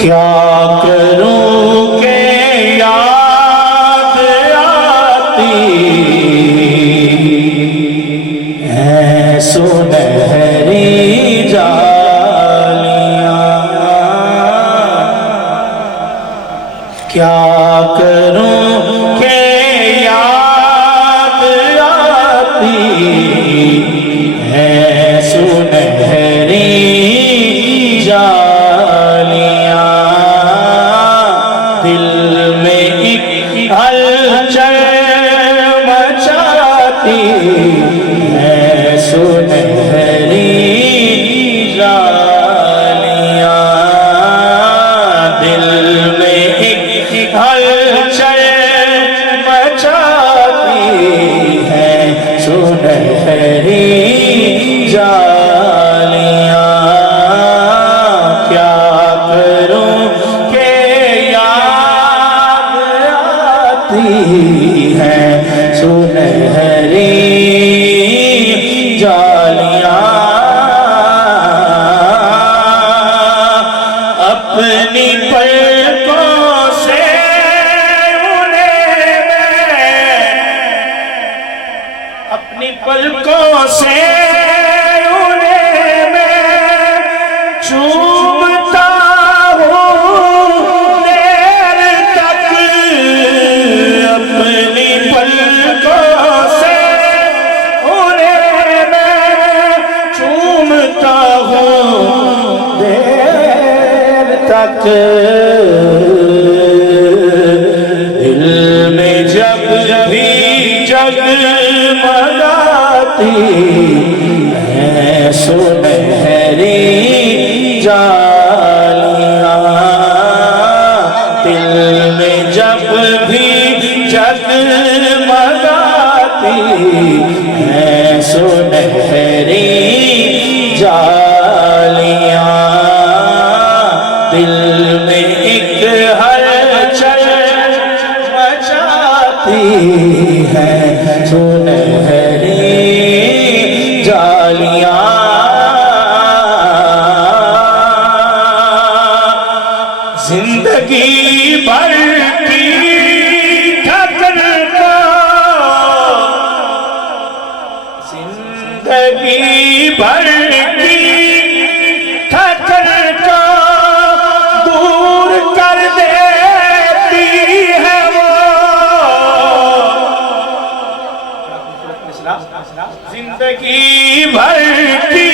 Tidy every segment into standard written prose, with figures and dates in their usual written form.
क्या करूं के याद आती है सुनहरी जालियां। क्या करूं के याद आती है सुनहरी जालियां। दिल में एक हलचल मचाती है सुनहरी जालियां। दिल में एक हलचल मचाती है सुनहरी जालियां। क्या करूं के याद आती है सुनहरी जालियां। अपनी पलकों से उन्हें मैं, अपनी पलकों से उन्हें मैं चूमता हूँ देर तक। अपनी पलकों से उन्हें मैं चूमता हूँ देर तक। दिल में जब भी जगमगाती है सुनहरी जालियां। दिल में जब भी जगमगाती है सुनहरी जालियां। दिल में एक हलचल मचाती है सुनहरी जालियां। जिंदगी भर की थकन को, जिंदगी भर की थकन को दूर कर देती है वो। जिंदगी भर की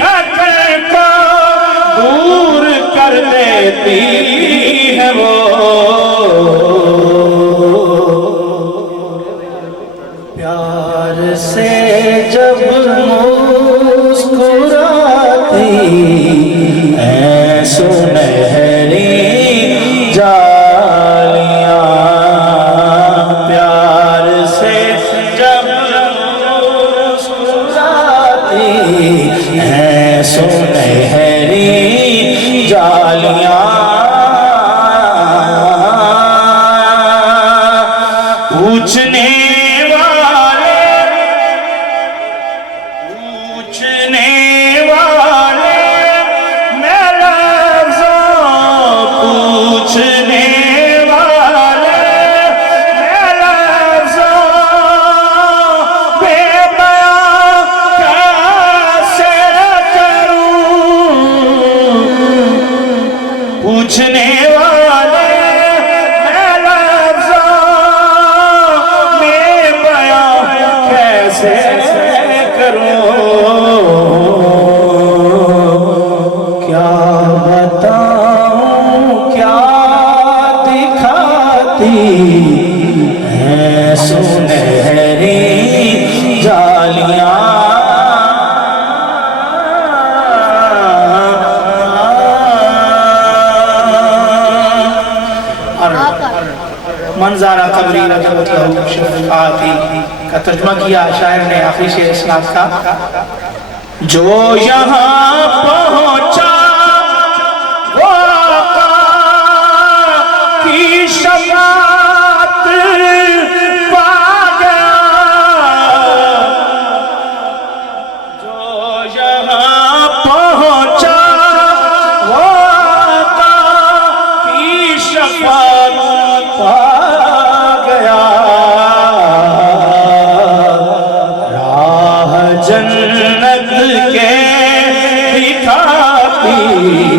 थकन को दूर कर देती है वो। प्यार से जब मुस्कुराती है सुनहरी जालियां। प्यार से जब मुस्कुराती है सुनहरी जालियां। पूछने वाले मैं लफ्ज़ों, पूछने वाले मैं लफ्ज़ों बेबयां कैसे करूं। पूछने वाले मैं लफ्ज़ों बेबयां कैसे करूं। क्या बताऊं क्या दिखाती है सुनहरी जालियां। मंज़ारा कबरी शफ़ाअती का तर्जुमा किया शायर ने आखिरी शेर इस्लाम का। जो यहाँ पहुँचा वो आका की शफ़ाअत पा गया। जन्नत के बिठा पी